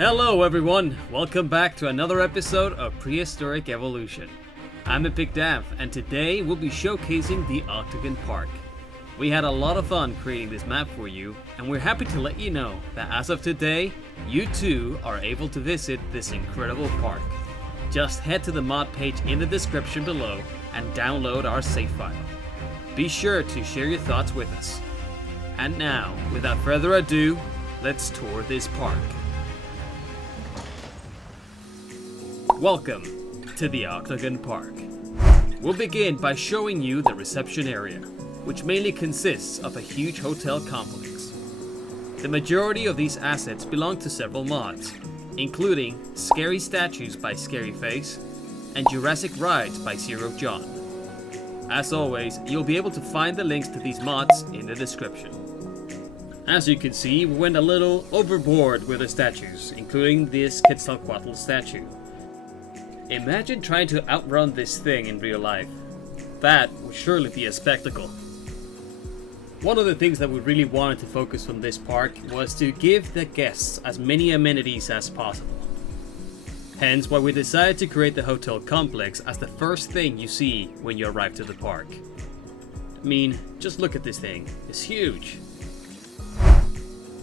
Hello everyone, welcome back to another episode of Prehistoric Evolution. I'm Epic Dav, and today we'll be showcasing the Octagon Park. We had a lot of fun creating this map for you, and we're happy to let you know that as of today, you too are able to visit this incredible park. Just head to the mod page in the description below and download our save file. Be sure to share your thoughts with us. And now, without further ado, let's tour this park. Welcome to the Octagon Park. We'll begin by showing you the reception area, which mainly consists of a huge hotel complex. The majority of these assets belong to several mods, including Scary Statues by Scary Face and Jurassic Rides by Zero John. As always, you'll be able to find the links to these mods in the description. As you can see, we went a little overboard with the statues, including this Quetzalcoatl statue. Imagine trying to outrun this thing in real life. That would surely be a spectacle. One of the things that we really wanted to focus on this park was to give the guests as many amenities as possible. Hence why we decided to create the hotel complex as the first thing you see when you arrive to the park. I mean, just look at this thing, it's huge.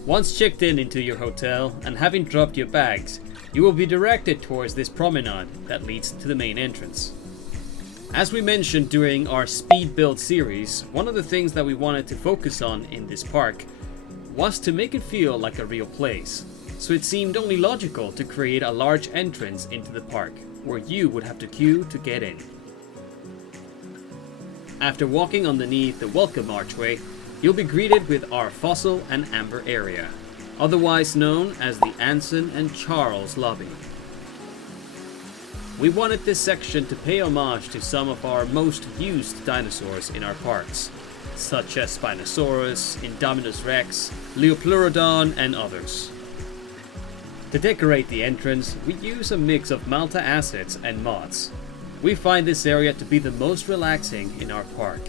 Once checked into your hotel and having dropped your bags, you will be directed towards this promenade that leads to the main entrance. As we mentioned during our speed build series, one of the things that we wanted to focus on in this park was to make it feel like a real place, so it seemed only logical to create a large entrance into the park where you would have to queue to get in. After walking underneath the welcome archway, you'll be greeted with our fossil and amber area, otherwise known as the Anson and Charles lobby. We wanted this section to pay homage to some of our most used dinosaurs in our parks, such as Spinosaurus, Indominus Rex, Liopleurodon, and others. To decorate the entrance, we use a mix of Malta assets and mods. We find this area to be the most relaxing in our park.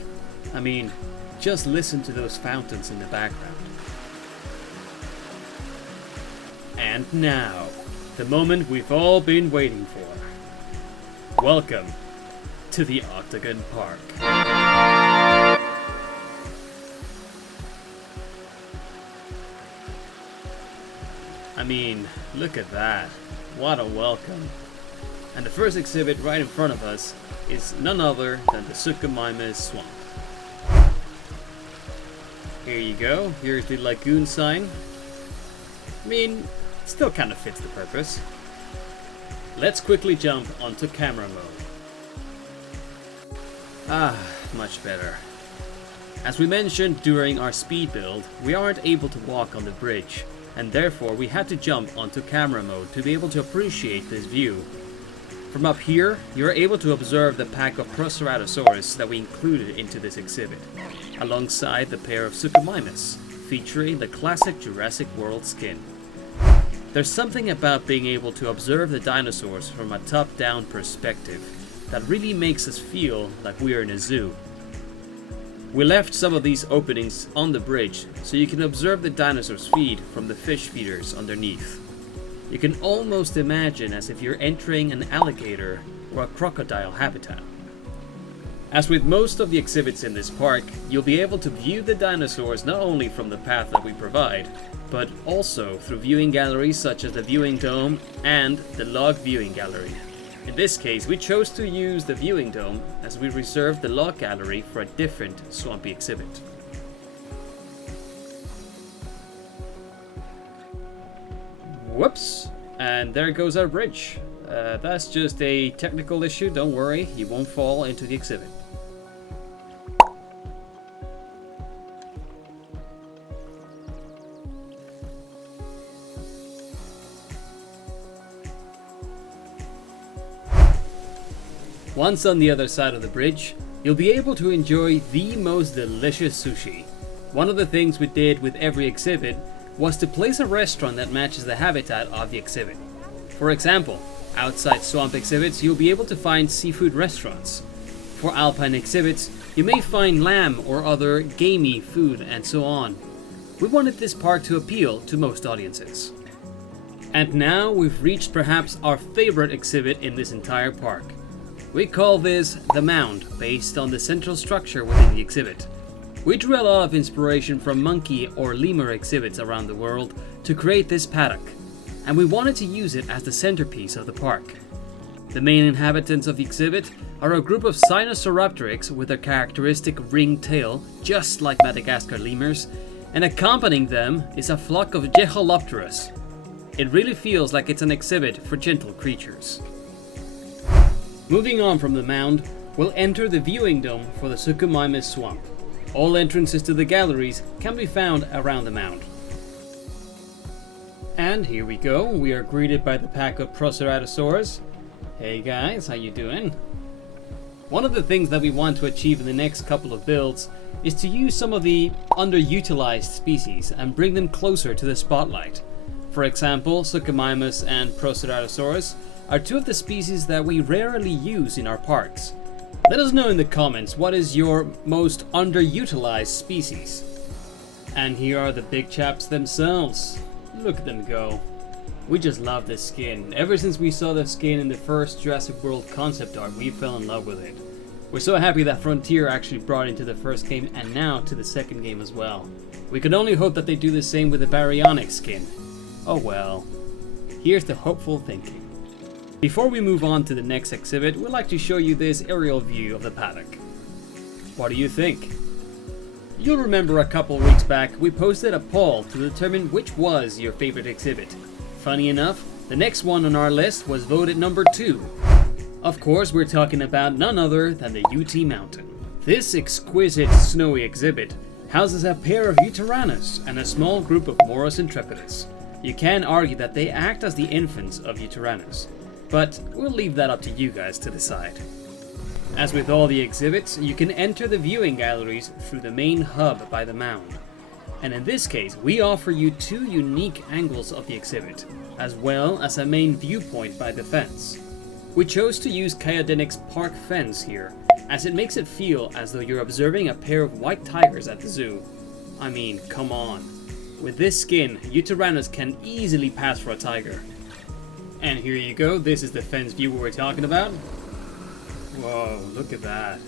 I mean, just listen to those fountains in the background. And now, the moment we've all been waiting for. Welcome to the Octagon Park. I mean, look at that. What a welcome. And the first exhibit right in front of us is none other than the Suchomimus Swamp. Here you go, here's the lagoon sign. I mean, still kind of fits the purpose. Let's quickly jump onto camera mode. Much better. As we mentioned during our speed build, we aren't able to walk on the bridge, and therefore we had to jump onto camera mode to be able to appreciate this view. From up here, you're able to observe the pack of Proceratosaurus that we included into this exhibit, alongside the pair of Suchomimus, featuring the classic Jurassic World skin. There's something about being able to observe the dinosaurs from a top-down perspective that really makes us feel like we're in a zoo. We left some of these openings on the bridge so you can observe the dinosaurs feed from the fish feeders underneath. You can almost imagine as if you're entering an alligator or a crocodile habitat. As with most of the exhibits in this park, you'll be able to view the dinosaurs not only from the path that we provide, but also through viewing galleries such as the Viewing Dome and the Log Viewing Gallery. In this case, we chose to use the Viewing Dome as we reserved the Log Gallery for a different swampy exhibit. Whoops! And there goes our bridge. That's just a technical issue, don't worry, you won't fall into the exhibit. Once on the other side of the bridge, you'll be able to enjoy the most delicious sushi. One of the things we did with every exhibit was to place a restaurant that matches the habitat of the exhibit. For example, outside swamp exhibits, you'll be able to find seafood restaurants. For alpine exhibits, you may find lamb or other gamey food and so on. We wanted this park to appeal to most audiences. And now we've reached perhaps our favorite exhibit in this entire park. We call this the Mound, based on the central structure within the exhibit. We drew a lot of inspiration from monkey or lemur exhibits around the world to create this paddock, and we wanted to use it as the centerpiece of the park. The main inhabitants of the exhibit are a group of Sinosauropteryx with a characteristic ringed tail, just like Madagascar lemurs, and accompanying them is a flock of Geholopterus. It really feels like it's an exhibit for gentle creatures. Moving on from the mound, we'll enter the viewing dome for the Suchomimus swamp. All entrances to the galleries can be found around the mound. And here we go, we are greeted by the pack of Proceratosaurus. Hey guys, how you doing? One of the things that we want to achieve in the next couple of builds is to use some of the underutilized species and bring them closer to the spotlight. For example, Suchomimus and Proceratosaurus are two of the species that we rarely use in our parks. Let us know in the comments what is your most underutilized species. And here are the big chaps themselves. Look at them go. We just love this skin. Ever since we saw the skin in the first Jurassic World concept art, we fell in love with it. We're so happy that Frontier actually brought it into the first game and now to the second game as well. We can only hope that they do the same with the Baryonyx skin. Oh well. Here's the hopeful thinking. Before we move on to the next exhibit, we'd like to show you this aerial view of the paddock. What do you think? You'll remember a couple weeks back we posted a poll to determine which was your favorite exhibit. Funny enough, the next one on our list was voted number 2. Of course, we're talking about none other than the UT Mountain. This exquisite snowy exhibit houses a pair of Yutyrannus and a small group of Morus intrepidus. You can argue that they act as the infants of Yutyrannus, but we'll leave that up to you guys to decide. As with all the exhibits, you can enter the viewing galleries through the main hub by the mound. And in this case, we offer you 2 unique angles of the exhibit, as well as a main viewpoint by the fence. We chose to use Kyodenic's park fence here, as it makes it feel as though you're observing a pair of white tigers at the zoo. I mean, come on. With this skin, Yutyrannus can easily pass for a tiger. And here you go, this is the fence view we're talking about. Whoa, look at that.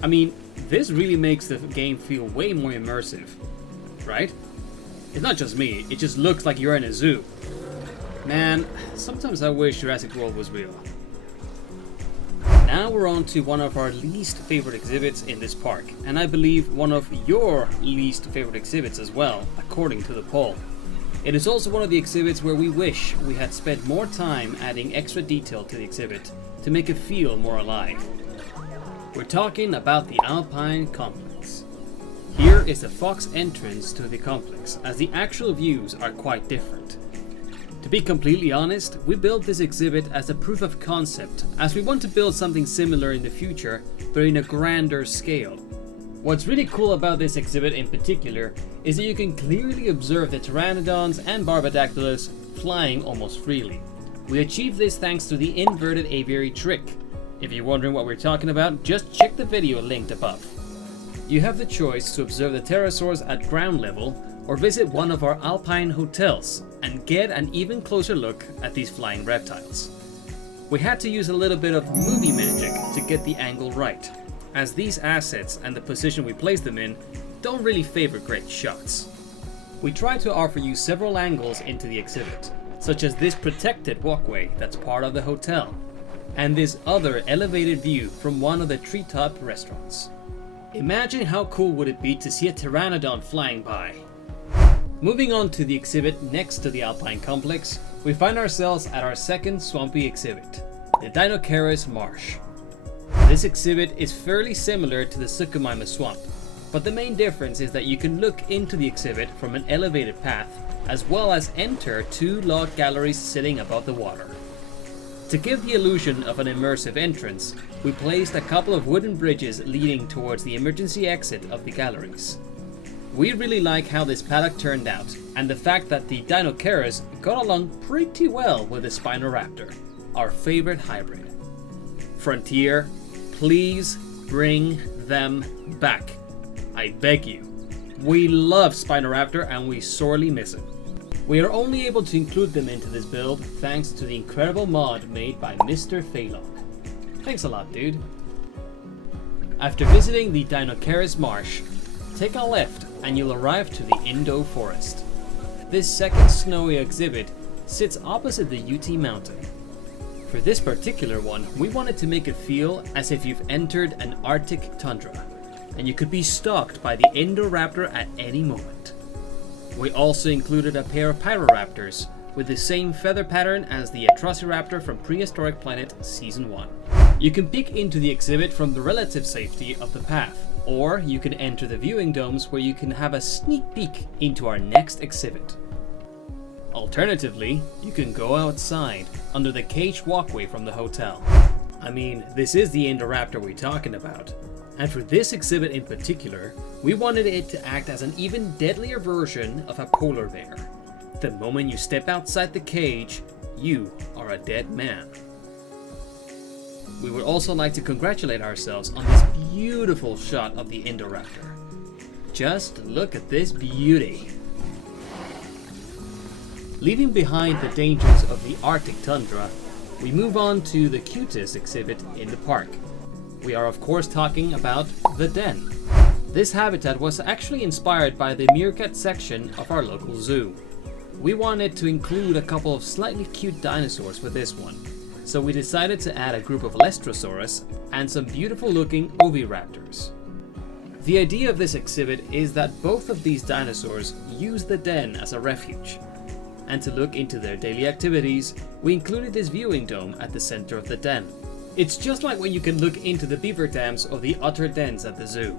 I mean, this really makes the game feel way more immersive, right? It's not just me, it just looks like you're in a zoo. Man, sometimes I wish Jurassic World was real. Now we're on to one of our least favorite exhibits in this park, and I believe one of your least favorite exhibits as well, according to the poll. It is also one of the exhibits where we wish we had spent more time adding extra detail to the exhibit to make it feel more alive. We're talking about the Alpine Complex. Here is the Fox entrance to the complex, as the actual views are quite different. To be completely honest, we built this exhibit as a proof of concept, as we want to build something similar in the future, but in a grander scale. What's really cool about this exhibit in particular is that you can clearly observe the Pteranodons and Barbadactylus flying almost freely. We achieved this thanks to the inverted aviary trick. If you're wondering what we're talking about, just check the video linked above. You have the choice to observe the pterosaurs at ground level or visit one of our alpine hotels and get an even closer look at these flying reptiles. We had to use a little bit of movie magic to get the angle right, as these assets and the position we place them in don't really favor great shots. We tried to offer you several angles into the exhibit, such as this protected walkway that's part of the hotel, and this other elevated view from one of the treetop restaurants. Imagine how cool would it be to see a pteranodon flying by. Moving on to the exhibit next to the Alpine Complex, we find ourselves at our second swampy exhibit, the Dinoceros Marsh. This exhibit is fairly similar to the Suchomimus swamp, but the main difference is that you can look into the exhibit from an elevated path, as well as enter 2 log galleries sitting above the water. To give the illusion of an immersive entrance, we placed a couple of wooden bridges leading towards the emergency exit of the galleries. We really like how this paddock turned out, and the fact that the Dinoceros got along pretty well with the Spinoraptor, our favorite hybrid. Frontier, please bring them back. I beg you. We love Spinoraptor and we sorely miss him. We are only able to include them into this build thanks to the incredible mod made by MisterFeilong. Thanks a lot, dude. After visiting the Dinoceros Marsh, take a left and you'll arrive to the Indo Forest. This second snowy exhibit sits opposite the UT mountain. For this particular one, we wanted to make it feel as if you've entered an Arctic tundra, and you could be stalked by the Indoraptor at any moment. We also included a pair of Pyroraptors with the same feather pattern as the Atrociraptor from Prehistoric Planet Season 1. You can peek into the exhibit from the relative safety of the path, or you can enter the viewing domes where you can have a sneak peek into our next exhibit. Alternatively, you can go outside under the cage walkway from the hotel. I mean, this is the Indoraptor we're talking about. And for this exhibit in particular, we wanted it to act as an even deadlier version of a polar bear. The moment you step outside the cage, you are a dead man. We would also like to congratulate ourselves on this beautiful shot of the Indoraptor. Just look at this beauty. Leaving behind the dangers of the Arctic tundra, we move on to the cutest exhibit in the park. We are of course talking about the den. This habitat was actually inspired by the meerkat section of our local zoo. We wanted to include a couple of slightly cute dinosaurs with this one, so we decided to add a group of Lestrosaurus and some beautiful looking oviraptors. The idea of this exhibit is that both of these dinosaurs use the den as a refuge. And to look into their daily activities, we included this viewing dome at the center of the den. It's just like when you can look into the beaver dams or the otter dens at the zoo.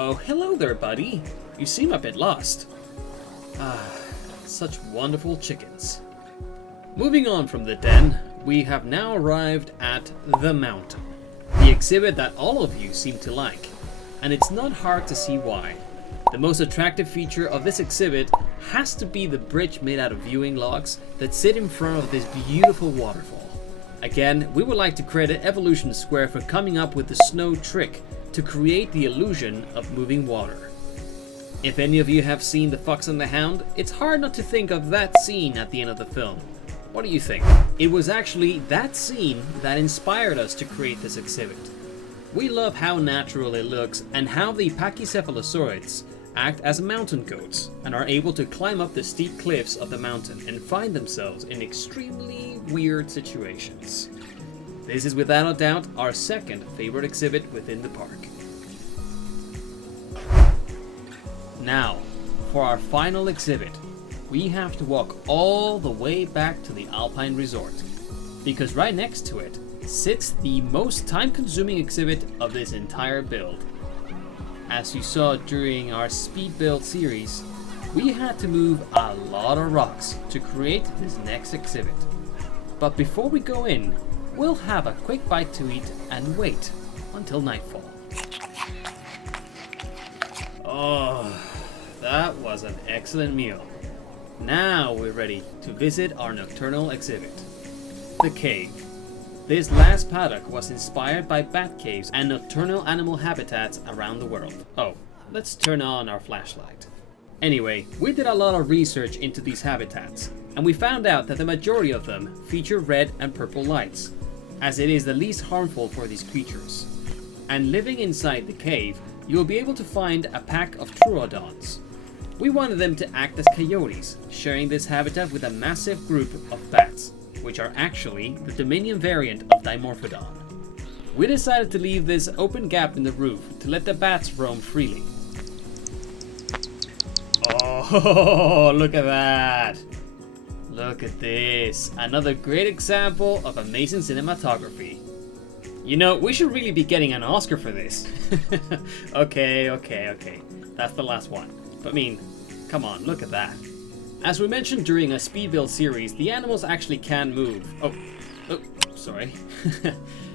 Oh, hello there, buddy. You seem a bit lost. Ah, such wonderful chickens. Moving on from the den, we have now arrived at the mountain. The exhibit that all of you seem to like. And it's not hard to see why. The most attractive feature of this exhibit has to be the bridge made out of viewing logs that sit in front of this beautiful waterfall. Again, we would like to credit Evolution Square for coming up with the snow trick to create the illusion of moving water. If any of you have seen The Fox and the Hound, it's hard not to think of that scene at the end of the film. What do you think? It was actually that scene that inspired us to create this exhibit. We love how natural it looks and how the Pachycephalosaurids act as mountain goats and are able to climb up the steep cliffs of the mountain and find themselves in extremely weird situations. This is without a doubt our second favorite exhibit within the park. Now, for our final exhibit, we have to walk all the way back to the Alpine Resort, because right next to it sits the most time-consuming exhibit of this entire build. As you saw during our speed build series, we had to move a lot of rocks to create this next exhibit. But before we go in, we'll have a quick bite to eat and wait until nightfall. Oh, that was an excellent meal. Now we're ready to visit our nocturnal exhibit, the cave. This last paddock was inspired by bat caves and nocturnal animal habitats around the world. Oh, let's turn on our flashlight. Anyway, we did a lot of research into these habitats, and we found out that the majority of them feature red and purple lights, as it is the least harmful for these creatures. And living inside the cave, you'll be able to find a pack of Troodons. We wanted them to act as coyotes, sharing this habitat with a massive group of bats, which are actually the Dominion variant of Dimorphodon. We decided to leave this open gap in the roof to let the bats roam freely. Oh, look at that! Look at this, another great example of amazing cinematography. You know, we should really be getting an Oscar for this. Okay, that's the last one. But I mean, come on, look at that. As we mentioned during a speed build series, the animals actually can move. Oh, sorry.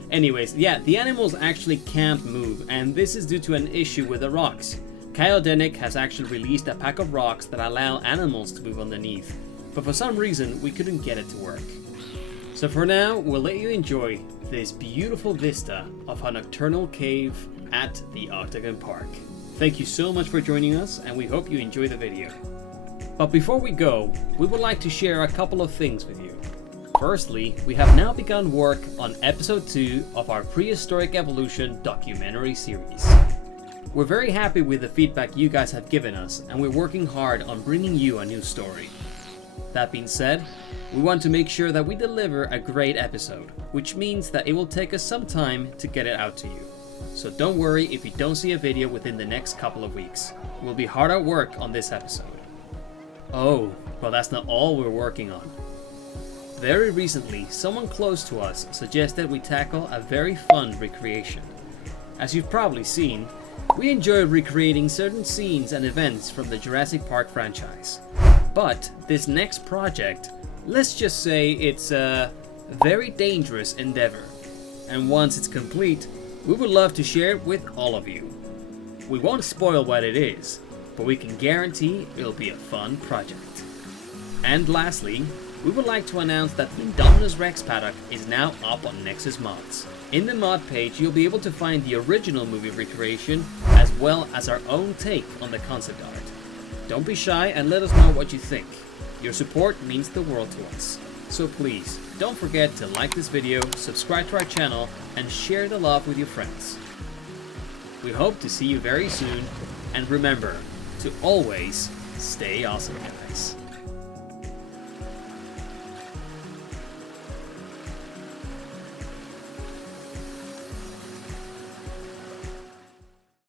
Anyways, yeah, the animals actually can't move, and this is due to an issue with the rocks. Kyodenic has actually released a pack of rocks that allow animals to move underneath, but for some reason we couldn't get it to work. So for now, we'll let you enjoy this beautiful vista of a nocturnal cave at the Octagon Park. Thank you so much for joining us, and we hope you enjoy the video. But before we go, we would like to share a couple of things with you. Firstly, we have now begun work on episode 2 of our Prehistoric Evolution documentary series. We're very happy with the feedback you guys have given us, and we're working hard on bringing you a new story. That being said, we want to make sure that we deliver a great episode, which means that it will take us some time to get it out to you. So don't worry if you don't see a video within the next couple of weeks. We'll be hard at work on this episode. Oh, but that's not all we're working on. Very recently, someone close to us suggested we tackle a very fun recreation. As you've probably seen, we enjoy recreating certain scenes and events from the Jurassic Park franchise. But this next project, let's just say it's a very dangerous endeavor. And once it's complete, we would love to share it with all of you. We won't spoil what it is, but we can guarantee it'll be a fun project. And lastly, we would like to announce that the Indominus Rex Paddock is now up on Nexus Mods. In the mod page, you'll be able to find the original movie recreation, as well as our own take on the concept art. Don't be shy and let us know what you think. Your support means the world to us. So please, don't forget to like this video, subscribe to our channel, and share the love with your friends. We hope to see you very soon, and remember to always stay awesome, guys.